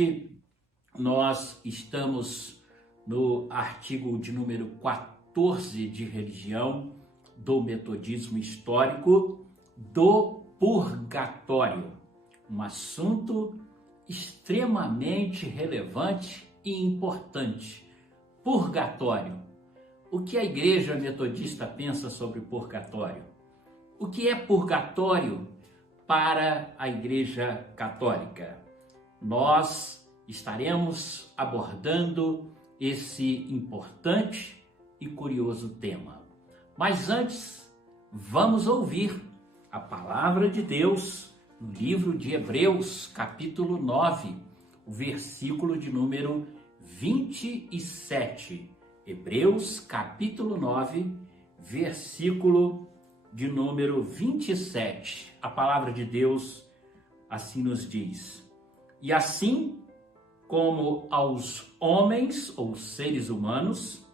Hoje nós estamos no artigo de número 14 de religião do metodismo histórico do purgatório, um assunto extremamente relevante e importante. Purgatório. O que a Igreja Metodista pensa sobre purgatório? O que é purgatório para a Igreja Católica? Nós estaremos abordando esse importante e curioso tema. Mas antes, vamos ouvir a palavra de Deus no livro de Hebreus, capítulo 9, o versículo de número 27. Hebreus, capítulo 9, versículo de número 27. A palavra de Deus assim nos diz: E assim como aos homens ou seres humanos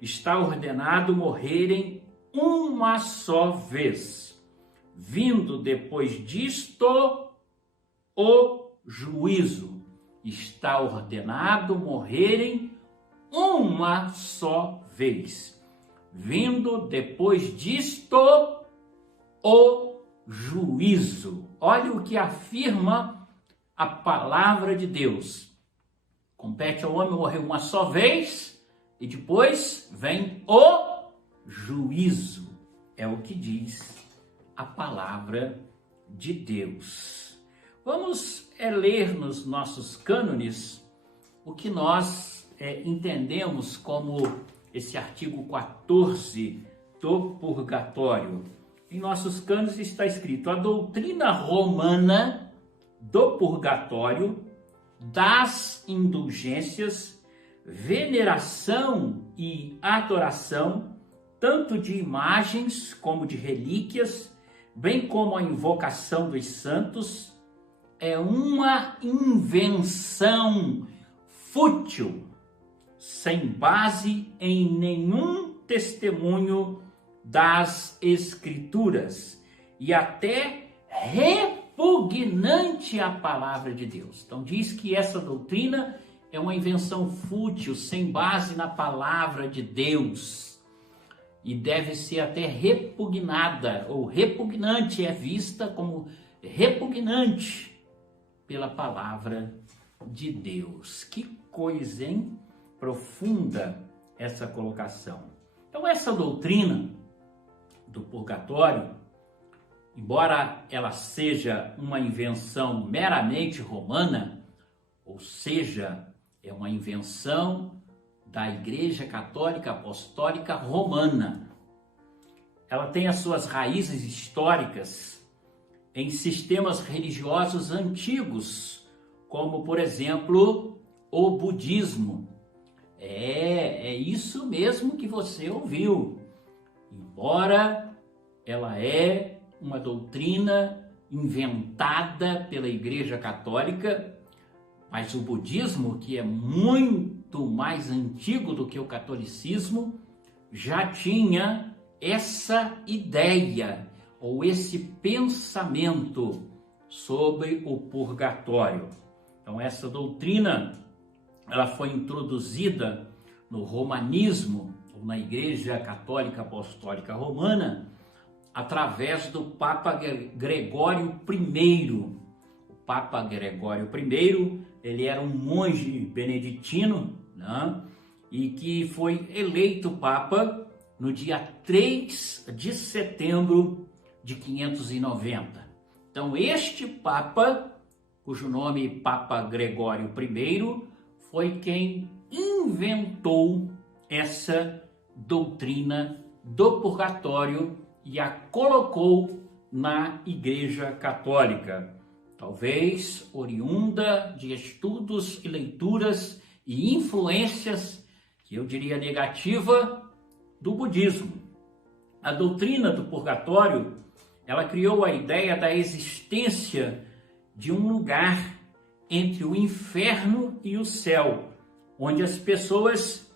está ordenado morrerem uma só vez, vindo depois disto o juízo. Está ordenado morrerem uma só vez, vindo depois disto o juízo. Olha o que afirma a palavra de Deus. Compete ao homem morrer uma só vez e depois vem o juízo. É o que diz a palavra de Deus. Vamos ler nos nossos cânones o que nós entendemos como esse artigo 14 do purgatório. Em nossos cânones está escrito: a doutrina romana do purgatório, das indulgências, veneração e adoração, tanto de imagens como de relíquias, bem como a invocação dos santos, é uma invenção fútil, sem base em nenhum testemunho das Escrituras e até repugnante à palavra de Deus. Então diz que essa doutrina é uma invenção fútil, sem base na palavra de Deus, e deve ser até repugnada, ou repugnante, é vista como repugnante pela palavra de Deus. Que coisa, hein? Profunda essa colocação. Então essa doutrina do purgatório, embora ela seja uma invenção meramente romana, ou seja, é uma invenção da Igreja Católica Apostólica Romana, ela tem as suas raízes históricas em sistemas religiosos antigos, como, por exemplo, o budismo. É isso mesmo que você ouviu. Embora ela é uma doutrina inventada pela Igreja Católica, mas o budismo, que é muito mais antigo do que o catolicismo, já tinha essa ideia ou esse pensamento sobre o purgatório. Então essa doutrina ela foi introduzida no romanismo, ou na Igreja Católica Apostólica Romana, através do Papa Gregório I. O Papa Gregório I, ele era um monge beneditino, né? E que foi eleito Papa no dia 3 de setembro de 590. Então este Papa, cujo nome Papa Gregório I, foi quem inventou essa doutrina do purgatório e a colocou na Igreja Católica. Talvez oriunda de estudos e leituras e influências, que eu diria negativa, do budismo. A doutrina do purgatório, ela criou a ideia da existência de um lugar entre o inferno e o céu, onde as pessoas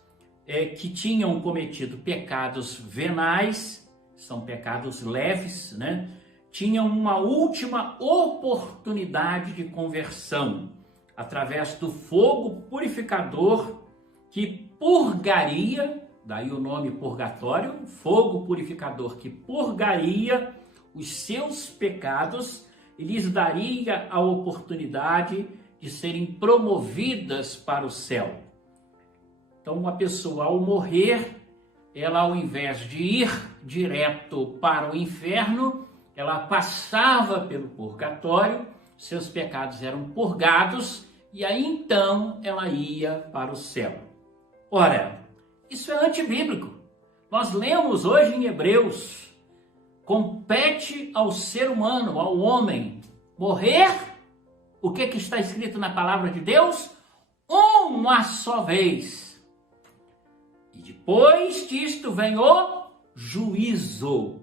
que tinham cometido pecados venais, são pecados leves, né? Tinham uma última oportunidade de conversão, através do fogo purificador que purgaria, daí o nome purgatório, fogo purificador que purgaria os seus pecados e lhes daria a oportunidade de serem promovidas para o céu. Então, uma pessoa, ao morrer, ela, ao invés de ir direto para o inferno, ela passava pelo purgatório, seus pecados eram purgados e aí então ela ia para o céu. Ora, isso é antibíblico. Nós lemos hoje em Hebreus: compete ao ser humano, ao homem, morrer. O que está escrito na palavra de Deus? Uma só vez. E depois disto vem o juízo.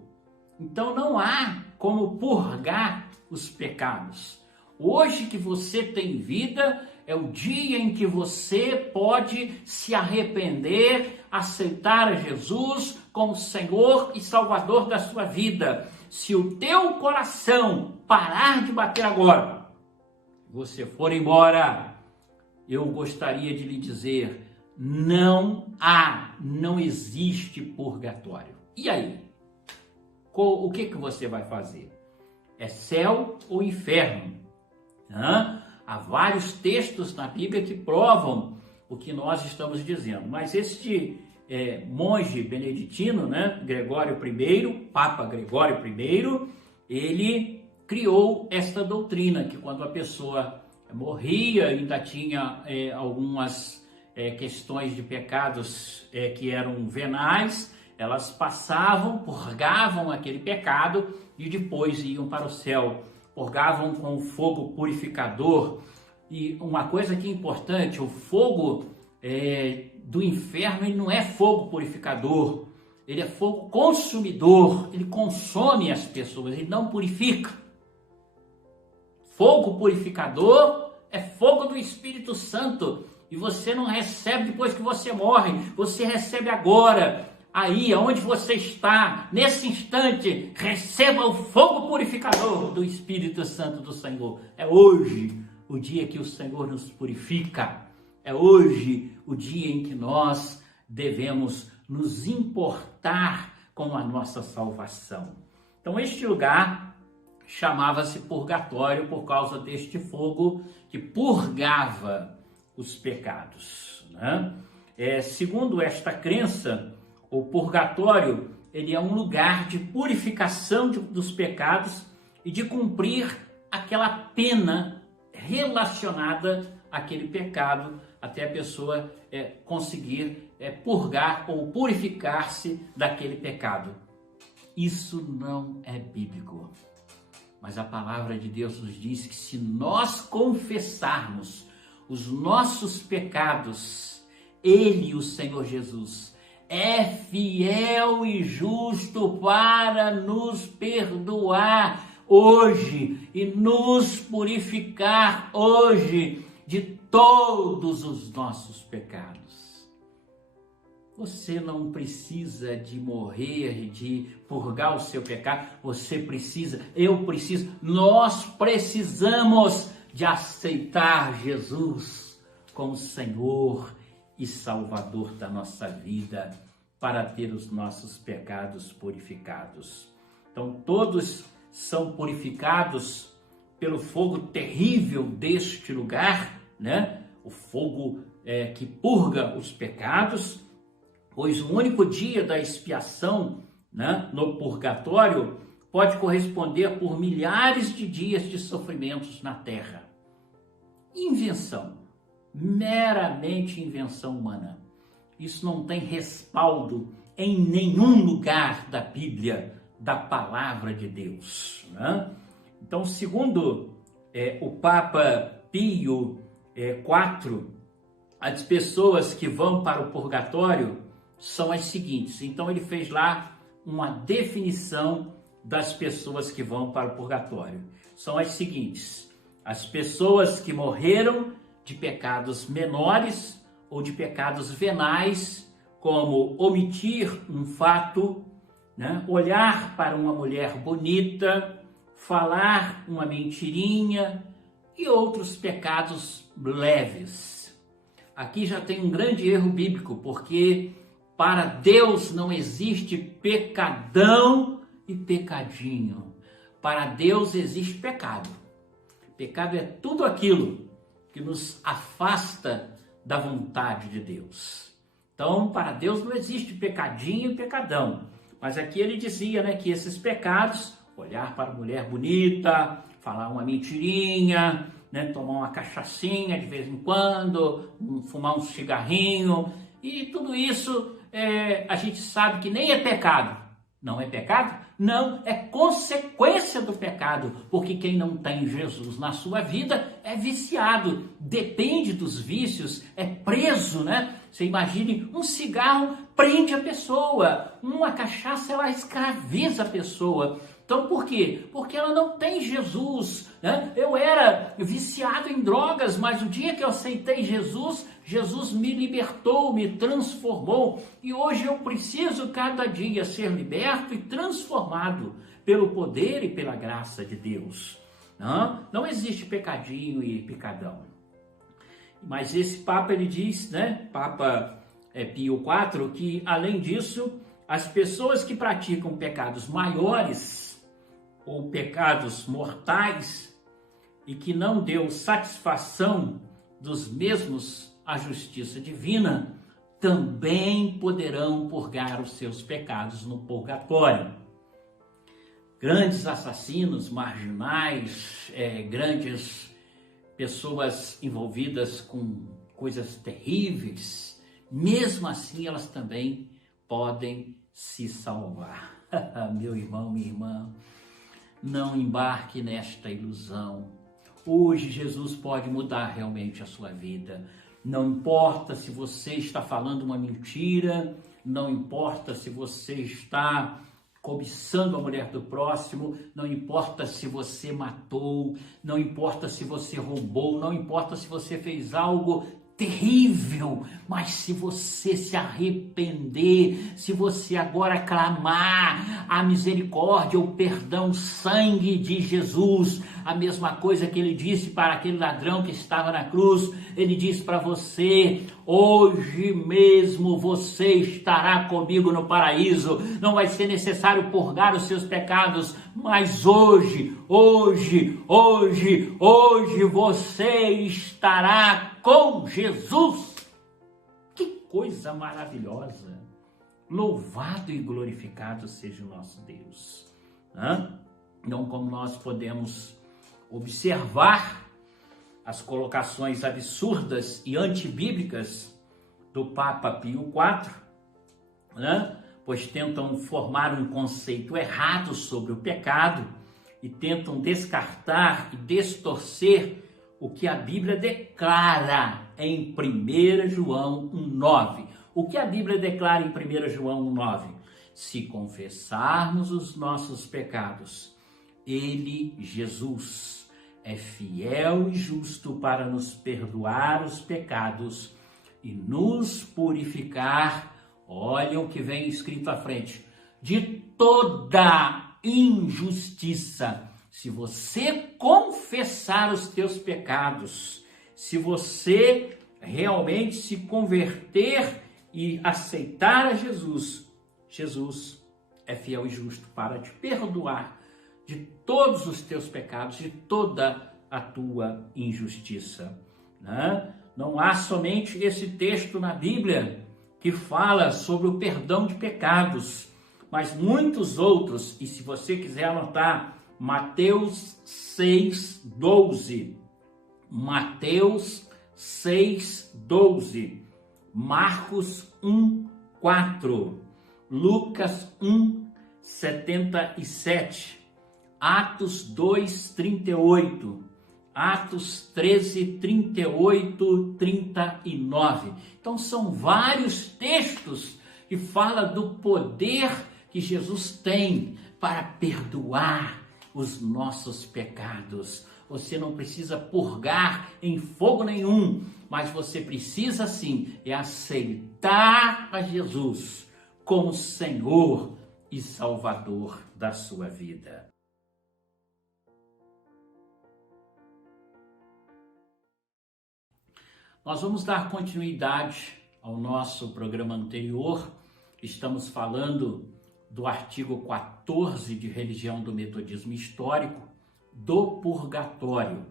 Então não há como purgar os pecados. Hoje que você tem vida é o dia em que você pode se arrepender, aceitar a Jesus como Senhor e Salvador da sua vida. Se o teu coração parar de bater agora, você for embora, eu gostaria de lhe dizer: não existe purgatório. E aí? O que você vai fazer? É céu ou inferno? Há vários textos na Bíblia que provam o que nós estamos dizendo. Mas este monge beneditino, Gregório I, Papa Gregório I, ele criou esta doutrina que quando a pessoa morria, ainda tinha algumas questões de pecados que eram venais, elas passavam, purgavam aquele pecado e depois iam para o céu. Purgavam com o fogo purificador. E uma coisa que é importante, o fogo do inferno, ele não é fogo purificador, ele é fogo consumidor, ele consome as pessoas, ele não purifica. Fogo purificador é fogo do Espírito Santo, e você não recebe depois que você morre, você recebe agora. Aí, aonde você está, nesse instante, receba o fogo purificador do Espírito Santo do Senhor. É hoje o dia que o Senhor nos purifica. É hoje o dia em que nós devemos nos importar com a nossa salvação. Então, este lugar chamava-se purgatório por causa deste fogo que purgava os pecados, segundo esta crença, o purgatório, ele é um lugar de purificação dos pecados e de cumprir aquela pena relacionada àquele pecado, até a pessoa conseguir purgar ou purificar-se daquele pecado. Isso não é bíblico. Mas a palavra de Deus nos diz que se nós confessarmos os nossos pecados, Ele, o Senhor Jesus, é fiel e justo para nos perdoar hoje e nos purificar hoje de todos os nossos pecados. Você não precisa de morrer, de purgar o seu pecado. Você precisa, eu preciso, nós precisamos de aceitar Jesus como Senhor e Salvador da nossa vida, para ter os nossos pecados purificados. Então, todos são purificados pelo fogo terrível deste lugar, O fogo que purga os pecados, pois o único dia da expiação, no purgatório pode corresponder por milhares de dias de sofrimentos na terra. Invenção. Meramente invenção humana. Isso não tem respaldo em nenhum lugar da Bíblia, da palavra de Deus. Então, segundo o Papa Pio IV, as pessoas que vão para o purgatório são as seguintes. Então, ele fez lá uma definição das pessoas que vão para o purgatório. São as seguintes: as pessoas que morreram de pecados menores ou de pecados venais, como omitir um fato, olhar para uma mulher bonita, falar uma mentirinha, e outros pecados leves. Aqui já tem um grande erro bíblico, porque para Deus não existe pecadão e pecadinho. Para Deus existe pecado. Pecado é tudo aquilo que nos afasta da vontade de Deus. Então, para Deus não existe pecadinho e pecadão. Mas aqui ele dizia, né, que esses pecados, olhar para a mulher bonita, falar uma mentirinha, né, tomar uma cachaçinha de vez em quando, fumar um cigarrinho, e tudo isso a gente sabe que nem é pecado. Não é pecado? Não, é consequência do pecado, porque quem não tem Jesus na sua vida é viciado, depende dos vícios, é preso, né? Você imagine, um cigarro prende a pessoa, uma cachaça ela escraviza a pessoa. Então por quê? Porque ela não tem Jesus, né? Eu era viciado em drogas, mas o dia que eu aceitei Jesus, Jesus me libertou, me transformou, e hoje eu preciso cada dia ser liberto e transformado pelo poder e pela graça de Deus. Não existe pecadinho e pecadão. Mas esse Papa, ele diz, né, Papa Pio IV, que além disso, as pessoas que praticam pecados maiores ou pecados mortais e que não deu satisfação dos mesmos à justiça divina, também poderão purgar os seus pecados no purgatório. Grandes assassinos, marginais, grandes pessoas envolvidas com coisas terríveis, mesmo assim elas também podem se salvar. Meu irmão, minha irmã, não embarque nesta ilusão. Hoje Jesus pode mudar realmente a sua vida. Não importa se você está falando uma mentira, não importa se você está cobiçando a mulher do próximo, não importa se você matou, não importa se você roubou, não importa se você fez algo terrível, mas se você se arrepender, se você agora clamar a misericórdia, o perdão, o sangue de Jesus, a mesma coisa que ele disse para aquele ladrão que estava na cruz, ele disse para você: hoje mesmo você estará comigo no paraíso, não vai ser necessário purgar os seus pecados, mas hoje você estará com Jesus. Que coisa maravilhosa! Louvado e glorificado seja o nosso Deus. Então, como nós podemos observar as colocações absurdas e antibíblicas do Papa Pio IV, pois tentam formar um conceito errado sobre o pecado e tentam descartar e distorcer o que a Bíblia declara em 1 João 1,9. O que a Bíblia declara em 1 João 1,9? Se confessarmos os nossos pecados, Ele, Jesus, é fiel e justo para nos perdoar os pecados e nos purificar, olha o que vem escrito à frente, de toda injustiça. Se você confessar os teus pecados, se você realmente se converter e aceitar a Jesus, Jesus é fiel e justo para te perdoar de todos os teus pecados, de toda a tua injustiça. Não há somente esse texto na Bíblia que fala sobre o perdão de pecados, mas muitos outros, e se você quiser anotar, Mateus 6,12, Mateus 6,12, Marcos 1,4, Lucas 1,77, Atos 2,38, Atos 13, 38, 39. Então são vários textos que falam do poder que Jesus tem para perdoar os nossos pecados. Você não precisa purgar em fogo nenhum, mas você precisa sim aceitar a Jesus como Senhor e Salvador da sua vida. Nós vamos dar continuidade ao nosso programa anterior. Estamos falando do artigo 14 de Religião do Metodismo Histórico, do purgatório.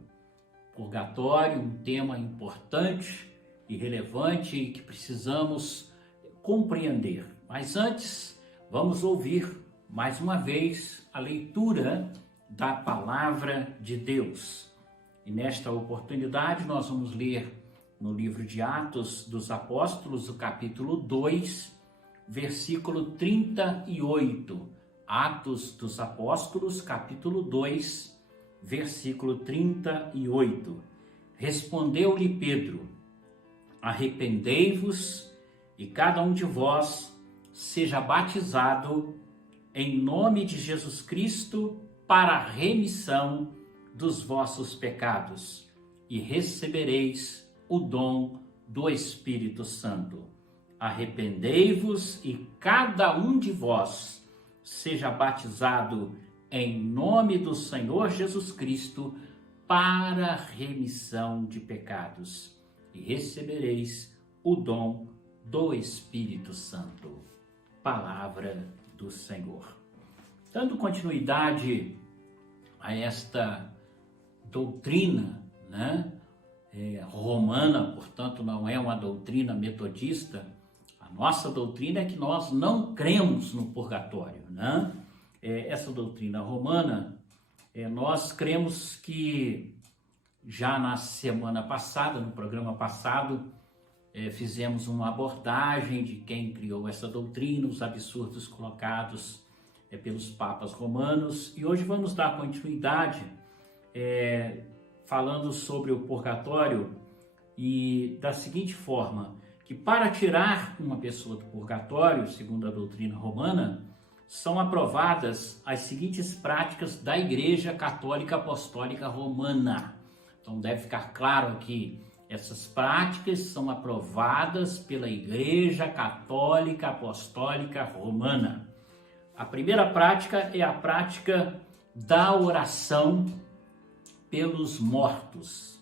Purgatório, um tema importante e relevante e que precisamos compreender. Mas antes, vamos ouvir mais uma vez a leitura da Palavra de Deus. E nesta oportunidade nós vamos ler no livro de Atos dos Apóstolos, o capítulo 2, versículo 38. Atos dos Apóstolos, capítulo 2, versículo 38. Respondeu-lhe Pedro: arrependei-vos e cada um de vós seja batizado em nome de Jesus Cristo para a remissão dos vossos pecados e recebereis o dom do Espírito Santo. Arrependei-vos e cada um de vós seja batizado em nome do Senhor Jesus Cristo para a remissão de pecados e recebereis o dom do Espírito Santo. Palavra do Senhor. Dando continuidade a esta doutrina, romana, portanto não é uma doutrina metodista. A nossa doutrina é que nós não cremos no purgatório, essa doutrina romana, nós cremos que já na semana passada, no programa passado, fizemos uma abordagem de quem criou essa doutrina, os absurdos colocados pelos papas romanos, e hoje vamos dar continuidade falando sobre o purgatório e da seguinte forma, que para tirar uma pessoa do purgatório, segundo a doutrina romana, são aprovadas as seguintes práticas da Igreja Católica Apostólica Romana. Então deve ficar claro aqui, essas práticas são aprovadas pela Igreja Católica Apostólica Romana. A primeira prática é a prática da oração pelos mortos.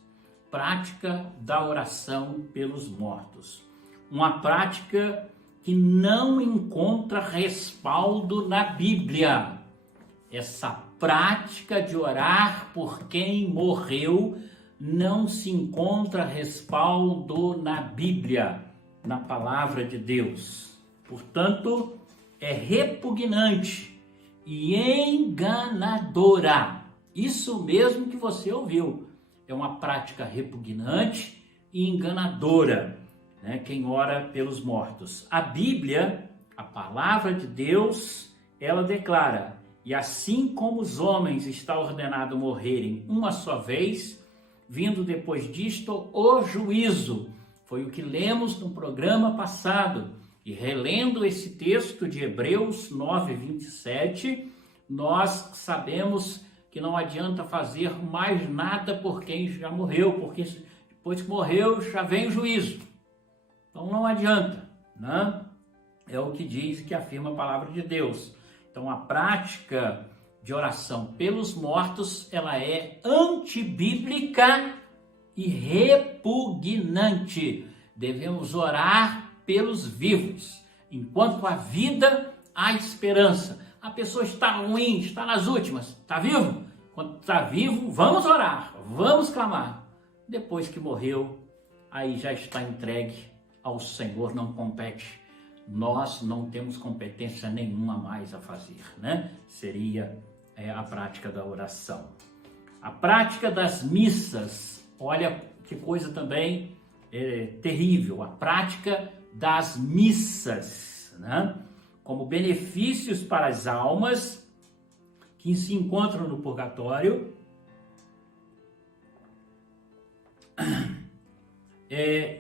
Prática da oração pelos mortos. Uma prática que não encontra respaldo na Bíblia. Essa prática de orar por quem morreu não se encontra respaldo na Bíblia, na palavra de Deus. Portanto, é repugnante e enganadora. Isso mesmo que você ouviu. É uma prática repugnante e enganadora, quem ora pelos mortos. A Bíblia, a palavra de Deus, ela declara: e assim como os homens está ordenado morrerem uma só vez, vindo depois disto o juízo. Foi o que lemos no programa passado. E relendo esse texto de Hebreus 9:27, nós sabemos que não adianta fazer mais nada por quem já morreu, porque depois que morreu já vem o juízo. Então não adianta, É o que diz, que afirma a palavra de Deus. Então a prática de oração pelos mortos, ela é antibíblica e repugnante. Devemos orar pelos vivos. Enquanto há vida, há esperança. A pessoa está ruim, está nas últimas, está vivo? Quando está vivo, vamos orar, vamos clamar. Depois que morreu, aí já está entregue ao Senhor, não compete. Nós não temos competência nenhuma mais a fazer, Seria a prática da oração. A prática das missas, olha que coisa também terrível. A prática das missas, como benefícios para as almas que se encontram no purgatório,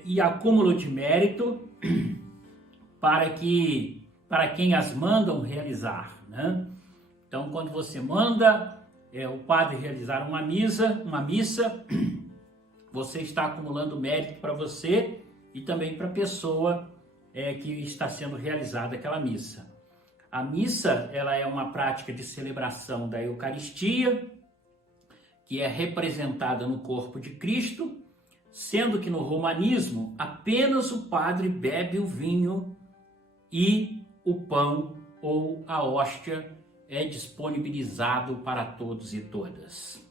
e acúmulo de mérito para quem as mandam realizar, Então, quando você manda o padre realizar uma missa, você está acumulando mérito para você e também para a pessoa que está sendo realizada aquela missa. A missa, ela é uma prática de celebração da Eucaristia, que é representada no corpo de Cristo, sendo que no romanismo apenas o padre bebe o vinho e o pão ou a hóstia é disponibilizado para todos e todas.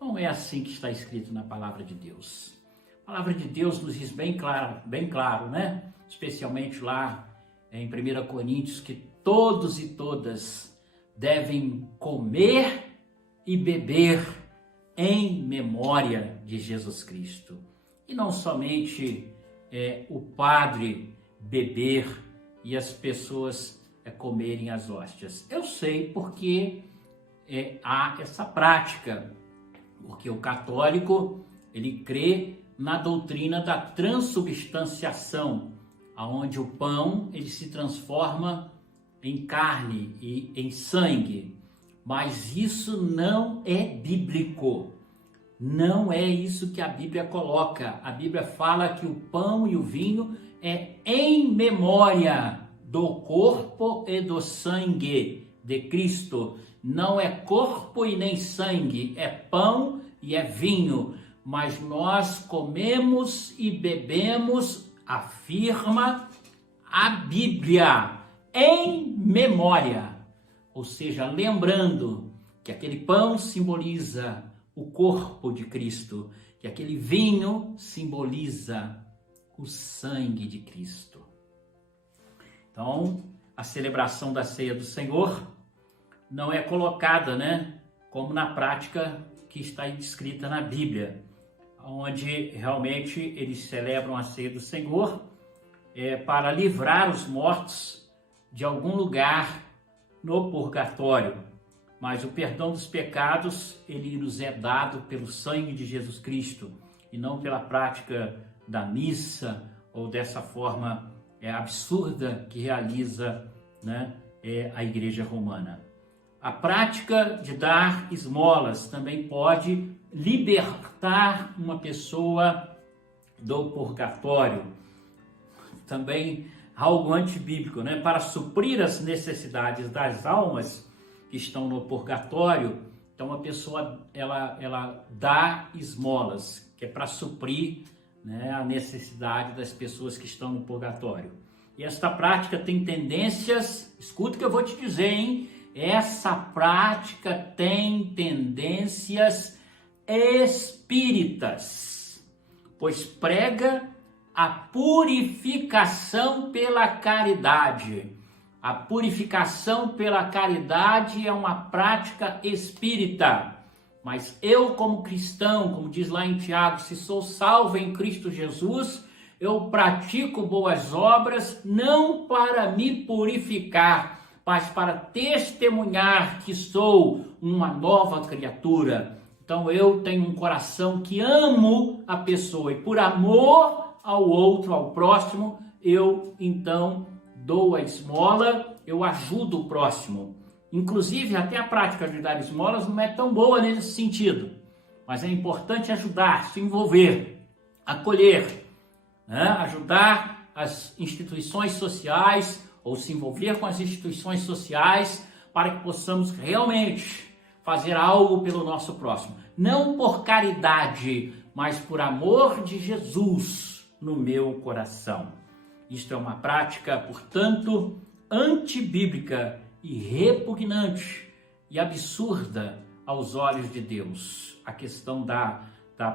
Não é assim que está escrito na palavra de Deus. A palavra de Deus nos diz bem claro, né? Especialmente lá em 1 Coríntios, que todos e todas devem comer e beber em memória de Jesus Cristo. E não somente o padre beber e as pessoas comerem as hóstias. Eu sei porque há essa prática, porque o católico ele crê na doutrina da transubstanciação, aonde o pão ele se transforma em carne e em sangue. Mas isso não é bíblico. Não é isso que a Bíblia coloca. A Bíblia fala que o pão e o vinho é em memória do corpo e do sangue de Cristo. Não é corpo e nem sangue, é pão e é vinho. Mas nós comemos e bebemos, afirma a Bíblia, em memória. Ou seja, lembrando que aquele pão simboliza o corpo de Cristo, que aquele vinho simboliza o sangue de Cristo. Então, a celebração da ceia do Senhor não é colocada, como na prática que está descrita na Bíblia, onde realmente eles celebram a ceia do Senhor para livrar os mortos de algum lugar no purgatório. Mas o perdão dos pecados, ele nos é dado pelo sangue de Jesus Cristo e não pela prática da missa ou dessa forma absurda que realiza a Igreja Romana. A prática de dar esmolas também pode libertar uma pessoa do purgatório. Também algo antibíblico, para suprir as necessidades das almas que estão no purgatório. Então a pessoa ela dá esmolas, que é para suprir a necessidade das pessoas que estão no purgatório. E esta prática tem tendências, escuta o que eu vou te dizer, hein? Essa prática tem tendências espíritas, pois prega a purificação pela caridade. A purificação pela caridade é uma prática espírita. Mas eu, como cristão, como diz lá em Tiago, se sou salvo em Cristo Jesus, eu pratico boas obras não para me purificar, mas para testemunhar que sou uma nova criatura. Então eu tenho um coração que amo a pessoa e por amor ao outro, ao próximo, eu então dou a esmola, eu ajudo o próximo. Inclusive, até a prática de dar esmolas não é tão boa nesse sentido. Mas é importante ajudar, se envolver, acolher, ajudar as instituições sociais ou se envolver com as instituições sociais para que possamos realmente fazer algo pelo nosso próximo. Não por caridade, mas por amor de Jesus no meu coração. Isto é uma prática, portanto, antibíblica e repugnante e absurda aos olhos de Deus. A questão da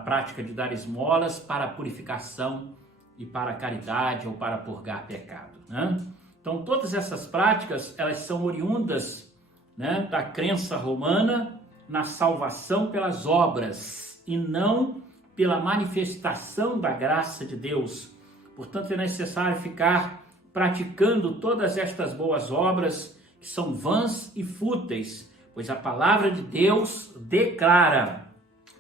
prática de dar esmolas para a purificação e para a caridade ou para purgar pecado. Então, todas essas práticas, elas são oriundas da crença romana na salvação pelas obras e não pela manifestação da graça de Deus. Portanto, é necessário ficar praticando todas estas boas obras que são vãs e fúteis, pois a palavra de Deus declara,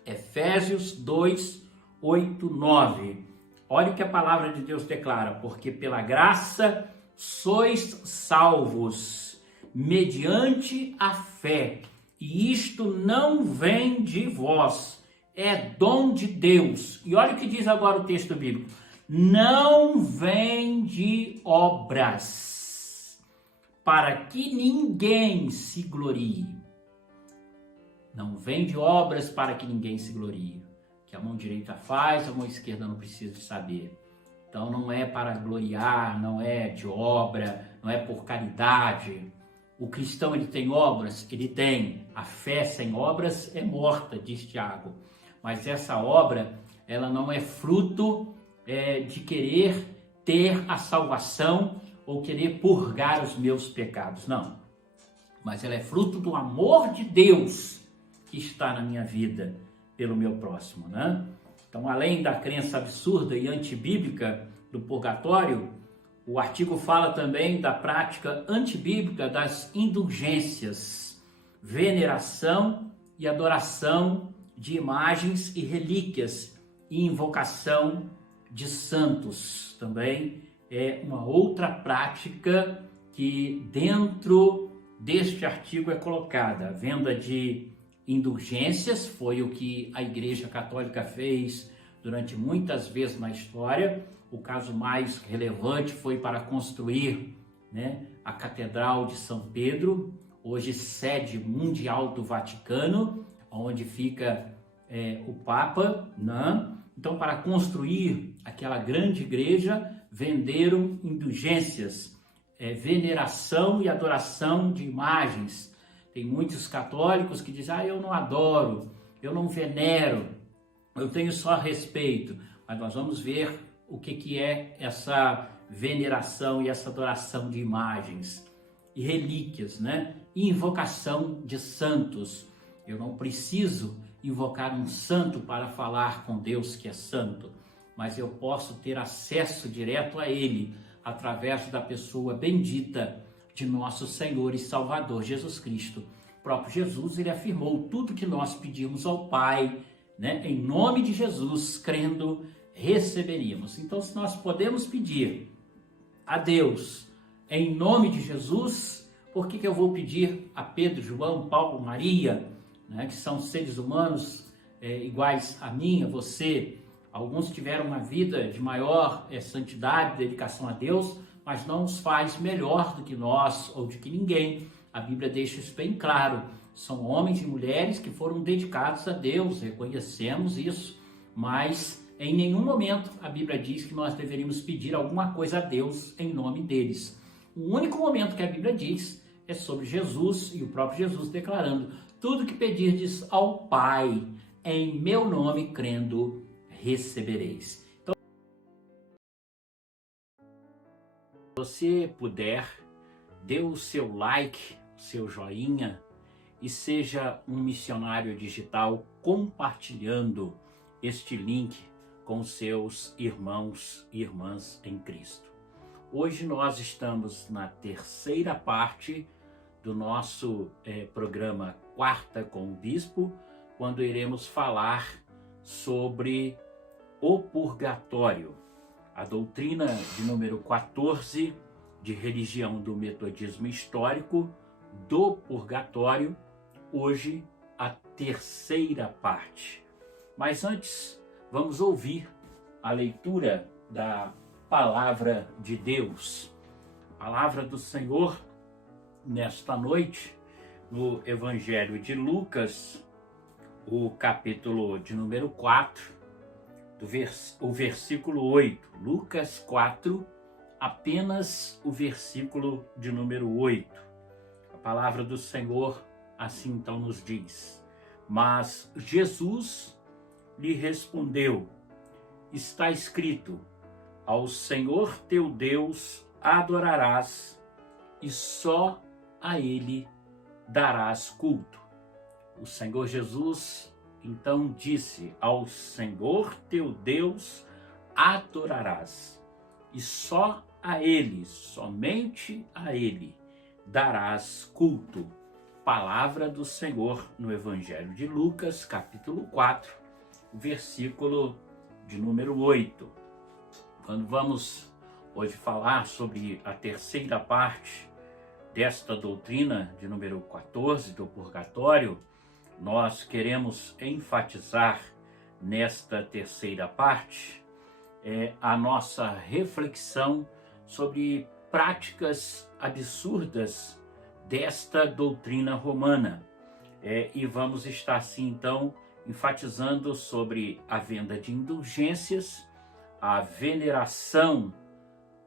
Efésios 2, 8, 9. Olha o que a palavra de Deus declara: porque pela graça sois salvos, mediante a fé, e isto não vem de vós, é dom de Deus. E olha o que diz agora o texto bíblico: não vem de obras, para que ninguém se glorie. Não vem de obras para que ninguém se glorie. que a mão direita faz, a mão esquerda não precisa de saber. Então não é para gloriar, não é de obra, não é por caridade. O cristão, ele tem obras? Ele tem. A fé sem obras é morta, diz Tiago. Mas essa obra, ela não é fruto de querer ter a salvação ou querer purgar os meus pecados, não. Mas ela é fruto do amor de Deus que está na minha vida pelo meu próximo, né? Então, além da crença absurda e antibíblica do purgatório, o artigo fala também da prática antibíblica das indulgências, veneração e adoração de imagens e relíquias e invocação de santos. Também é uma outra prática que dentro deste artigo é colocada. A venda de indulgências foi o que a Igreja Católica fez durante muitas vezes na história. O caso mais relevante foi para construir, né, a Catedral de São Pedro, hoje sede mundial do Vaticano, onde fica o Papa, né? Então, para construir aquela grande igreja, venderam indulgências, veneração e adoração de imagens. Tem muitos católicos que dizem, eu não adoro, eu não venero, eu tenho só respeito. Mas nós vamos ver o que é essa veneração e essa adoração de imagens e relíquias, né? E invocação de santos. Eu não preciso invocar um santo para falar com Deus que é santo, mas eu posso ter acesso direto a Ele através da pessoa bendita de nosso Senhor e Salvador Jesus Cristo. O próprio Jesus, ele afirmou tudo que nós pedimos ao Pai, né? Em nome de Jesus, crendo, receberíamos. Então, se nós podemos pedir a Deus em nome de Jesus, por que eu vou pedir a Pedro, João, Paulo, Maria, né, que são seres humanos iguais a mim, a você? Alguns tiveram uma vida de maior santidade, dedicação a Deus, mas não os faz melhor do que nós ou de que ninguém. A Bíblia deixa isso bem claro. São homens e mulheres que foram dedicados a Deus, reconhecemos isso, mas em nenhum momento a Bíblia diz que nós deveríamos pedir alguma coisa a Deus em nome deles. O único momento que a Bíblia diz é sobre Jesus e o próprio Jesus declarando: tudo que pedirdes ao Pai em meu nome, crendo, recebereis. Então, se você puder, dê o seu like, o seu joinha e seja um missionário digital compartilhando este link com seus irmãos e irmãs em Cristo. Hoje nós estamos na terceira parte do nosso programa Quarta com o Bispo, quando iremos falar sobre o purgatório, a doutrina de número 14 de religião do metodismo histórico do purgatório, hoje a terceira parte. Mas antes, vamos ouvir a leitura da Palavra de Deus, a Palavra do Senhor nesta noite, no Evangelho de Lucas, o capítulo de número 4, o versículo 8. Lucas 4, apenas o versículo de número 8. A palavra do Senhor assim então nos diz: mas Jesus lhe respondeu: está escrito, ao Senhor teu Deus adorarás e só a Ele darás culto. O Senhor Jesus então disse: ao Senhor teu Deus adorarás e só a Ele, somente a Ele, darás culto. Palavra do Senhor no Evangelho de Lucas, capítulo 4, versículo de número 8. Quando vamos hoje falar sobre a terceira parte desta doutrina de número 14 do purgatório, nós queremos enfatizar nesta terceira parte a nossa reflexão sobre práticas absurdas desta doutrina romana. E vamos estar assim então enfatizando sobre a venda de indulgências, a veneração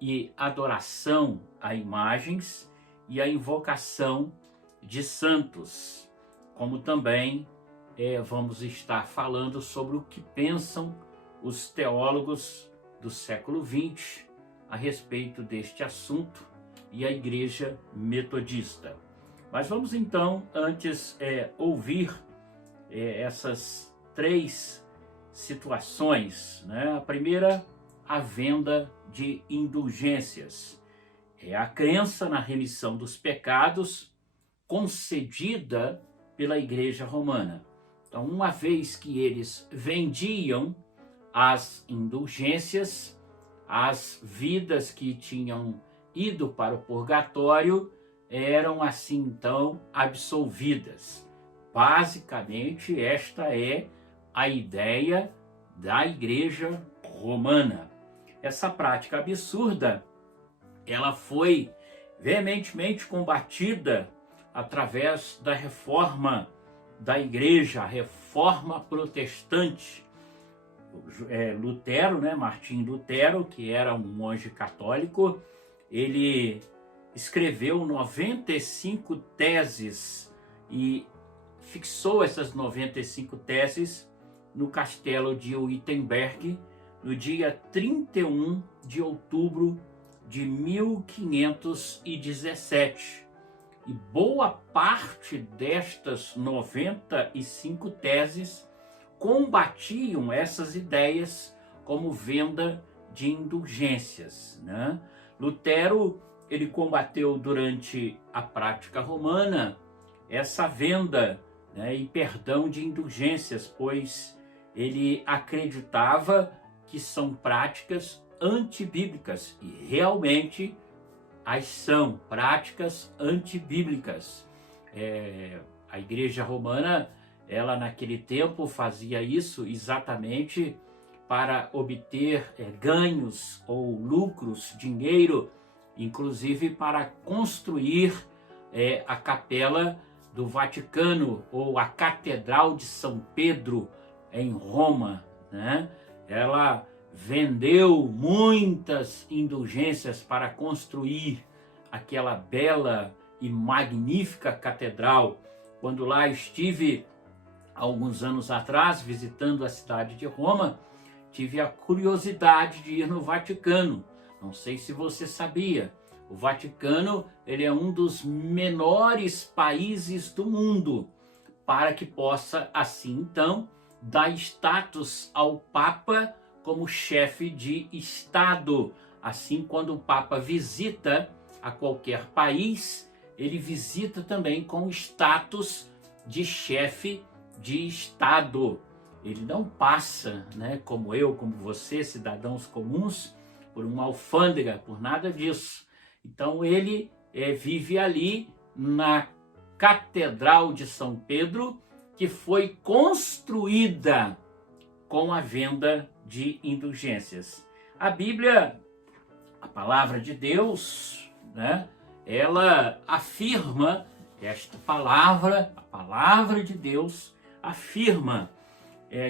e adoração a imagens e a invocação de santos, como também vamos estar falando sobre o que pensam os teólogos do século XX a respeito deste assunto e a Igreja Metodista. Mas vamos então, antes, ouvir essas três situações, né? A primeira, a venda de indulgências. É a crença na remissão dos pecados concedida pela Igreja Romana. Então, uma vez que eles vendiam as indulgências, as vidas que tinham ido para o purgatório eram assim então absolvidas. Basicamente, esta é a ideia da Igreja Romana. Essa prática absurda, ela foi veementemente combatida através da reforma da Igreja, a reforma protestante. Lutero, Martim Lutero, que era um monge católico, ele escreveu 95 teses e fixou essas 95 teses no castelo de Wittenberg no dia 31 de outubro de 1517. E boa parte destas 95 teses combatiam essas ideias como venda de indulgências, né? Lutero, ele combateu durante a prática romana essa venda, né, e perdão de indulgências, pois ele acreditava que são práticas antibíblicas, e realmente as são práticas antibíblicas. A Igreja Romana, ela naquele tempo fazia isso exatamente para obter ganhos ou lucros, dinheiro, inclusive para construir a Capela do Vaticano ou a Catedral de São Pedro em Roma, né? Ela vendeu muitas indulgências para construir aquela bela e magnífica catedral. Quando lá estive alguns anos atrás visitando a cidade de Roma, tive a curiosidade de ir no Vaticano. Não sei se você sabia, o Vaticano ele é um dos menores países do mundo, para que possa assim então dar status ao Papa como chefe de Estado. Assim, quando o Papa visita a qualquer país, ele visita também com status de chefe de Estado. Ele não passa, como eu, como você, cidadãos comuns, por uma alfândega, por nada disso. Então ele vive ali na Catedral de São Pedro, que foi construída com a venda de indulgências. A Bíblia, a palavra de Deus, ela afirma, esta palavra, a palavra de Deus, afirma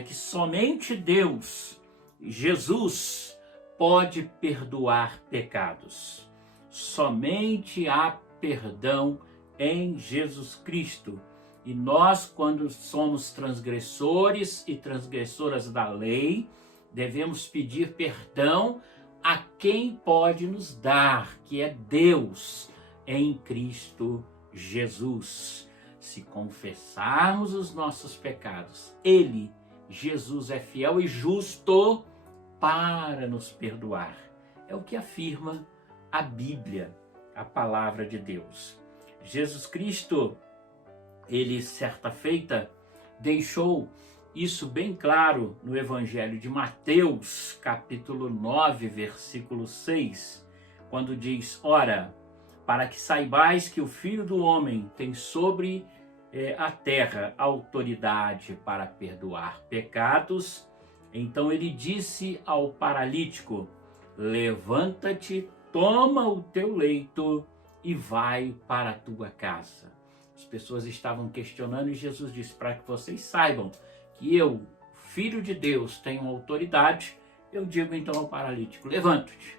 que somente Deus, Jesus, pode perdoar pecados. Somente há perdão em Jesus Cristo. E nós, quando somos transgressores e transgressoras da lei, devemos pedir perdão a quem pode nos dar, que é Deus em Cristo Jesus. Se confessarmos os nossos pecados, Ele, Jesus, é fiel e justo para nos perdoar. É o que afirma a Bíblia, a palavra de Deus. Jesus Cristo, ele certa feita deixou isso bem claro no Evangelho de Mateus, capítulo 9, versículo 6, quando diz: ora, para que saibais que o Filho do Homem tem sobre a terra autoridade para perdoar pecados, então ele disse ao paralítico: levanta-te, toma o teu leito e vai para a tua casa. As pessoas estavam questionando e Jesus disse: para que vocês saibam que eu, filho de Deus, tenho autoridade, eu digo então ao paralítico: levanta-te,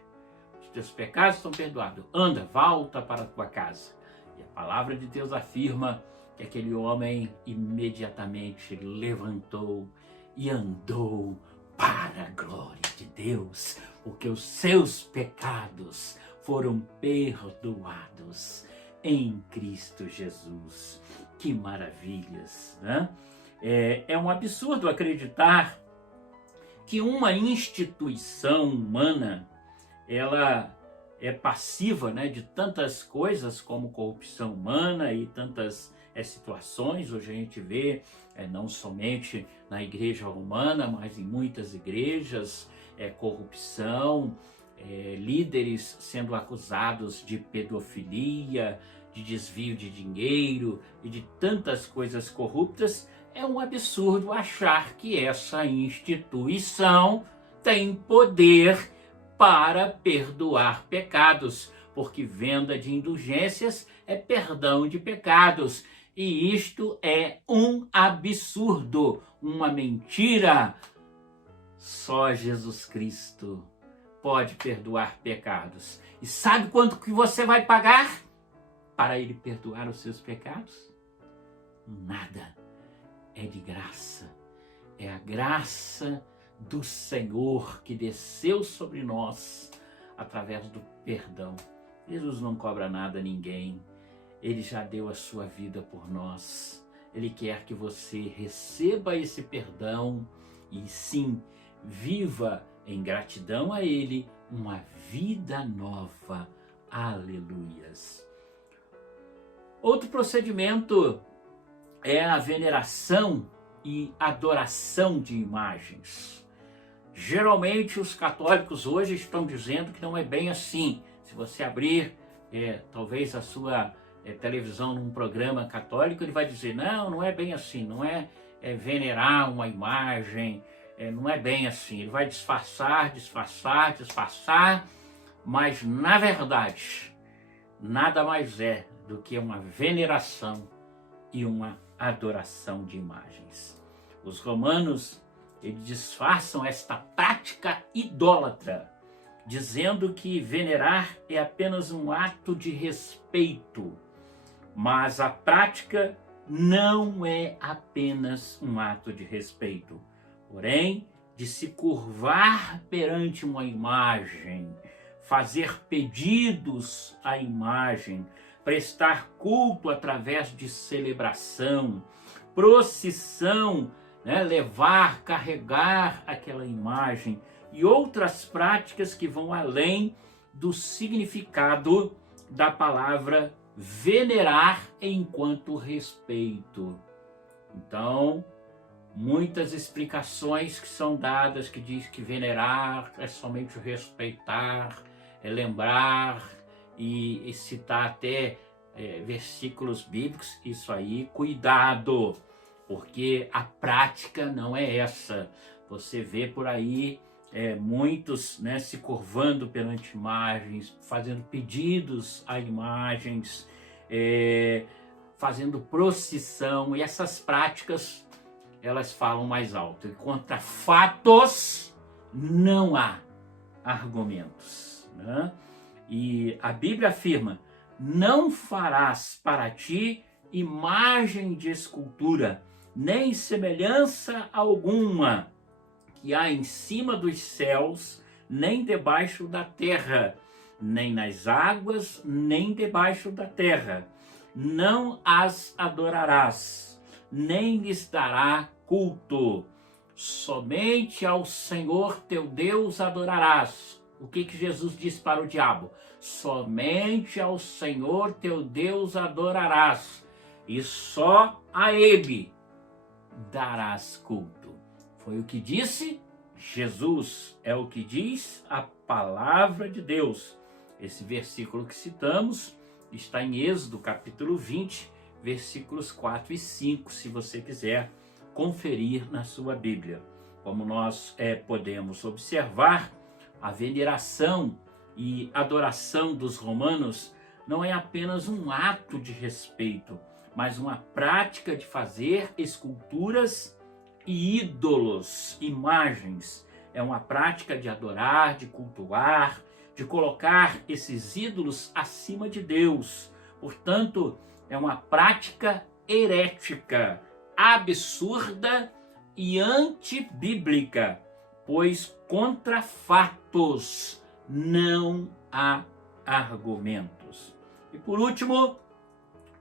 os teus pecados estão perdoados, anda, volta para a tua casa. E a palavra de Deus afirma que aquele homem imediatamente levantou e andou para a glória de Deus, porque os seus pecados foram perdoados em Cristo Jesus. Que maravilhas, né? É um absurdo acreditar que uma instituição humana ela é passiva, né, de tantas coisas como corrupção humana e tantas situações. Hoje a gente vê, não somente na igreja romana, mas em muitas igrejas, corrupção, líderes sendo acusados de pedofilia, de desvio de dinheiro e de tantas coisas corruptas. É um absurdo achar que essa instituição tem poder para perdoar pecados, porque venda de indulgências é perdão de pecados. E isto é um absurdo, uma mentira. Só Jesus Cristo pode perdoar pecados. E sabe quanto que você vai pagar para Ele perdoar os seus pecados? Nada. É de graça. É a graça do Senhor que desceu sobre nós através do perdão. Jesus não cobra nada a ninguém. Ele já deu a sua vida por nós. Ele quer que você receba esse perdão e sim, viva em gratidão a Ele uma vida nova. Aleluias. Outro procedimento é a veneração e adoração de imagens. Geralmente os católicos hoje estão dizendo que não é bem assim. Se você abrir talvez a sua televisão num programa católico, ele vai dizer: não é bem assim, não é venerar uma imagem, não é bem assim. Ele vai disfarçar, mas na verdade nada mais é do que uma veneração e uma adoração de imagens. Os romanos, eles disfarçam esta prática idólatra, dizendo que venerar é apenas um ato de respeito, mas a prática não é apenas um ato de respeito, porém de se curvar perante uma imagem, fazer pedidos à imagem, prestar culto através de celebração, procissão, levar, carregar aquela imagem e outras práticas que vão além do significado da palavra venerar enquanto respeito. Então, muitas explicações que são dadas que diz que venerar é somente o respeitar, é lembrar e citar até versículos bíblicos. Isso aí, cuidado, porque a prática não é essa. Você vê por aí muitos se curvando perante imagens, fazendo pedidos a imagens, fazendo procissão, e essas práticas elas falam mais alto. E contra fatos não há argumentos, né? E a Bíblia afirma: não farás para ti imagem de escultura, nem semelhança alguma que há em cima dos céus, nem debaixo da terra, nem nas águas, nem debaixo da terra. Não as adorarás, nem lhes dará culto. Somente ao Senhor teu Deus adorarás. O que Jesus disse para o diabo? Somente ao Senhor teu Deus adorarás, e só a Ele darás culto. Foi o que disse Jesus, é o que diz a palavra de Deus. Esse versículo que citamos está em Êxodo capítulo 20, versículos 4 e 5, se você quiser conferir na sua Bíblia. Como nós podemos observar, a veneração e adoração dos romanos não é apenas um ato de respeito, mas uma prática de fazer esculturas e ídolos, imagens. É uma prática de adorar, de cultuar, de colocar esses ídolos acima de Deus. Portanto, é uma prática herética, absurda e antibíblica, pois contra fatos não há argumentos. E por último,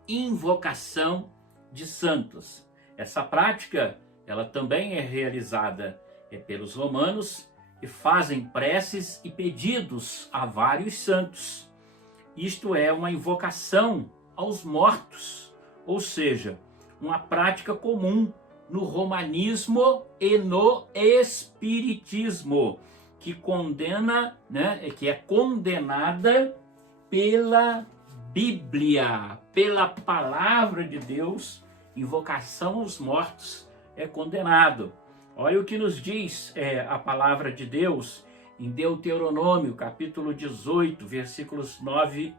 invocação de santos. Essa prática, ela também é realizada pelos romanos, que fazem preces e pedidos a vários santos. Isto é uma invocação aos mortos, ou seja, uma prática comum no romanismo e no espiritismo, que condena, que é condenada pela Bíblia, pela palavra de Deus. Invocação aos mortos é condenado. Olha o que nos diz a palavra de Deus em Deuteronômio, capítulo 18, versículos 9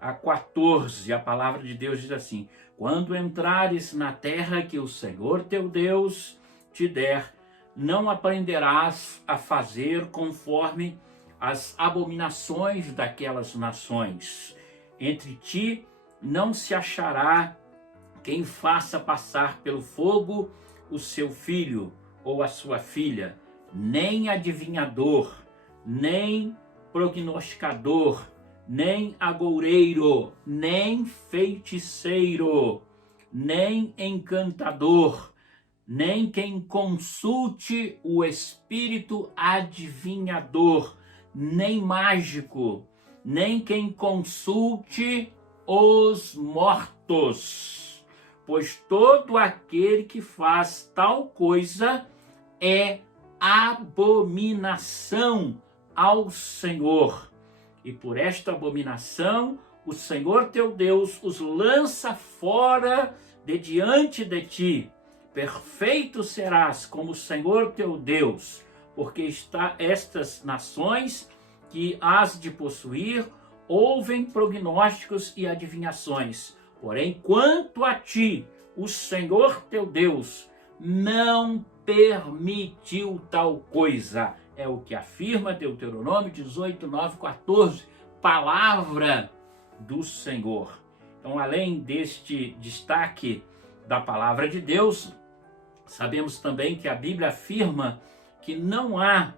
a 14. A palavra de Deus diz assim: quando entrares na terra que o Senhor teu Deus te der, não aprenderás a fazer conforme as abominações daquelas nações. Entre ti não se achará quem faça passar pelo fogo o seu filho ou a sua filha, nem adivinhador, nem prognosticador, nem agoureiro, nem feiticeiro, nem encantador, nem quem consulte o espírito adivinhador, nem mágico, nem quem consulte os mortos, pois todo aquele que faz tal coisa é abominação ao Senhor. E por esta abominação, o Senhor teu Deus os lança fora de diante de ti. Perfeito serás como o Senhor teu Deus, porque estas nações que has de possuir ouvem prognósticos e adivinhações. Porém, quanto a ti, o Senhor teu Deus não permitiu tal coisa. É o que afirma Deuteronômio 18, 9, 14, palavra do Senhor. Então, além deste destaque da palavra de Deus, sabemos também que a Bíblia afirma que não há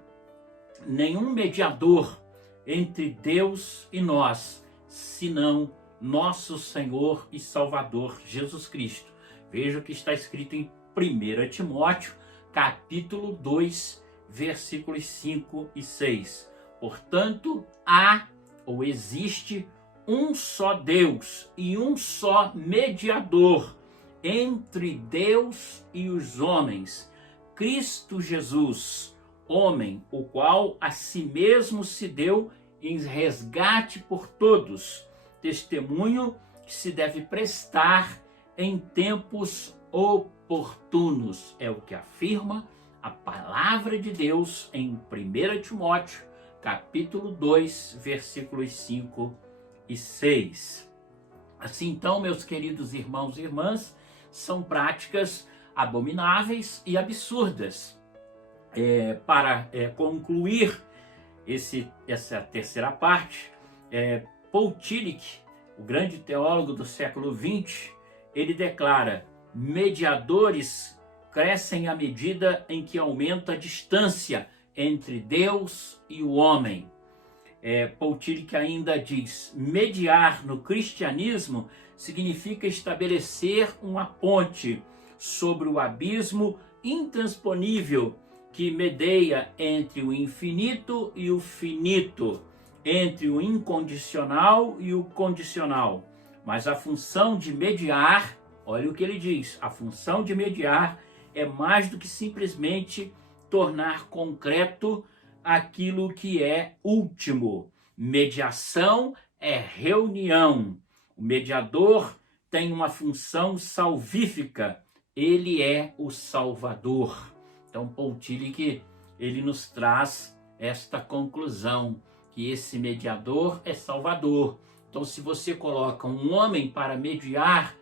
nenhum mediador entre Deus e nós, senão nosso Senhor e Salvador Jesus Cristo. Veja o que está escrito em 1 Timóteo, capítulo 2, versículos 5 e 6. Portanto, há ou existe um só Deus e um só mediador entre Deus e os homens, Cristo Jesus, homem, o qual a si mesmo se deu em resgate por todos, testemunho que se deve prestar em tempos oportunos. É o que afirma a palavra de Deus em 1 Timóteo, capítulo 2, versículos 5 e 6. Assim, então, meus queridos irmãos e irmãs, são práticas abomináveis e absurdas. Para concluir essa terceira parte, Paul Tillich, o grande teólogo do século XX, ele declara: mediadores crescem à medida em que aumenta a distância entre Deus e o homem. Paul Tillich ainda diz: mediar no cristianismo significa estabelecer uma ponte sobre o abismo intransponível que medeia entre o infinito e o finito, entre o incondicional e o condicional. Mas a função de mediar, olha o que ele diz, a função de mediar é mais do que simplesmente tornar concreto aquilo que é último. Mediação é reunião. O mediador tem uma função salvífica. Ele é o Salvador. Então, Paul Tillich, ele nos traz esta conclusão, que esse mediador é Salvador. Então, se você coloca um homem para mediar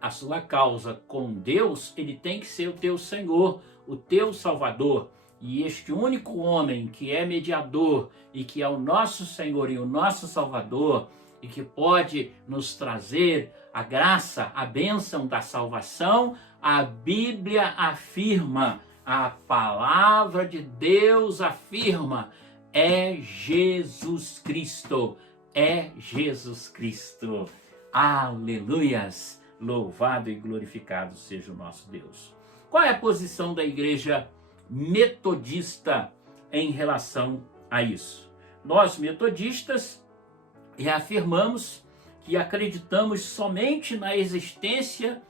a sua causa com Deus, ele tem que ser o teu Senhor, o teu Salvador. E este único homem que é mediador e que é o nosso Senhor e o nosso Salvador e que pode nos trazer a graça, a bênção da salvação, a Bíblia afirma, a palavra de Deus afirma, é Jesus Cristo, é Jesus Cristo. Aleluias! Louvado e glorificado seja o nosso Deus. Qual é a posição da igreja metodista em relação a isso? Nós, metodistas, reafirmamos que acreditamos somente na existência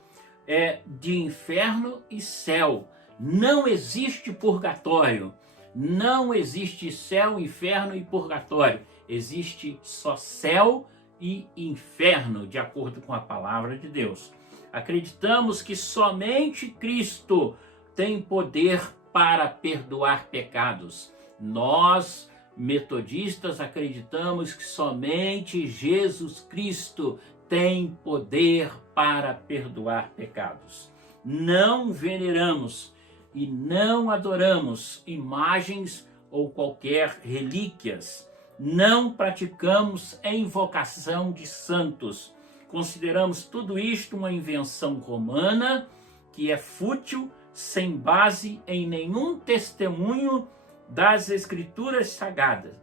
de inferno e céu. Não existe purgatório, não existe céu, inferno e purgatório. Existe só céu e inferno, de acordo com a palavra de Deus. Acreditamos que somente Cristo tem poder para perdoar pecados. Nós, metodistas, acreditamos que somente Jesus Cristo tem poder para perdoar pecados. Não veneramos e não adoramos imagens ou qualquer relíquias. Não praticamos a invocação de santos. Consideramos tudo isto uma invenção romana que é fútil, sem base em nenhum testemunho das Escrituras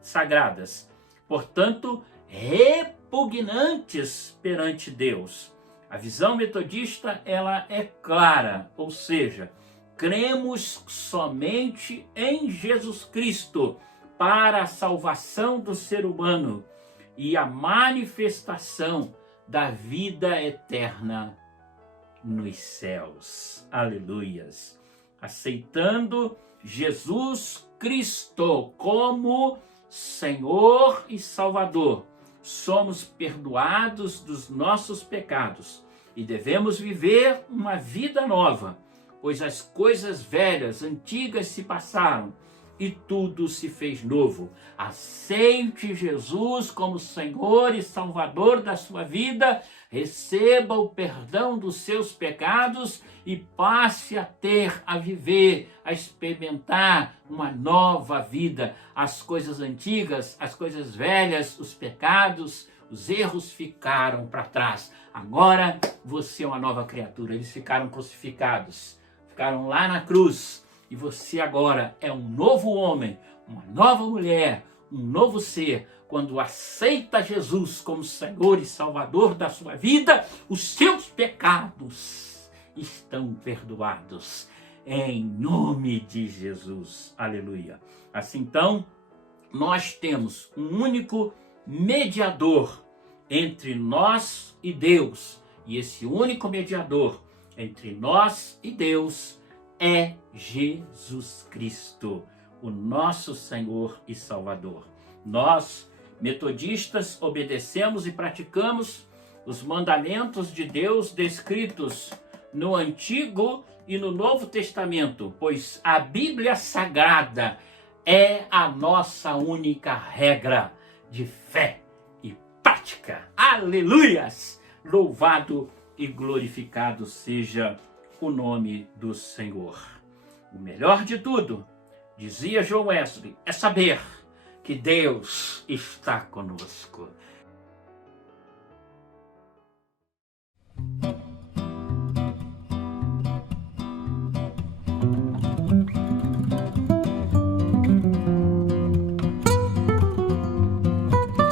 sagradas. Portanto, repugnantes perante Deus. A visão metodista, ela é clara, ou seja, cremos somente em Jesus Cristo para a salvação do ser humano e a manifestação da vida eterna nos céus. Aleluias! Aceitando Jesus Cristo como Senhor e Salvador, somos perdoados dos nossos pecados e devemos viver uma vida nova, pois as coisas velhas, antigas se passaram e tudo se fez novo. Aceite Jesus como Senhor e Salvador da sua vida, receba o perdão dos seus pecados e passe a viver, a experimentar uma nova vida. As coisas antigas, as coisas velhas, os pecados, os erros ficaram para trás. Agora você é uma nova criatura. Eles ficaram crucificados, ficaram lá na cruz. E você agora é um novo homem, uma nova mulher, um novo ser. Quando aceita Jesus como Senhor e Salvador da sua vida, os seus pecados estão perdoados. Em nome de Jesus. Aleluia. Assim então, nós temos um único mediador entre nós e Deus. E esse único mediador entre nós e Deus é Jesus Cristo, o nosso Senhor e Salvador. Nós, metodistas, obedecemos e praticamos os mandamentos de Deus descritos no Antigo e no Novo Testamento, pois a Bíblia Sagrada é a nossa única regra de fé e prática. Aleluias! Louvado e glorificado seja o nome do Senhor. O melhor de tudo, dizia John Wesley, é saber que Deus está conosco.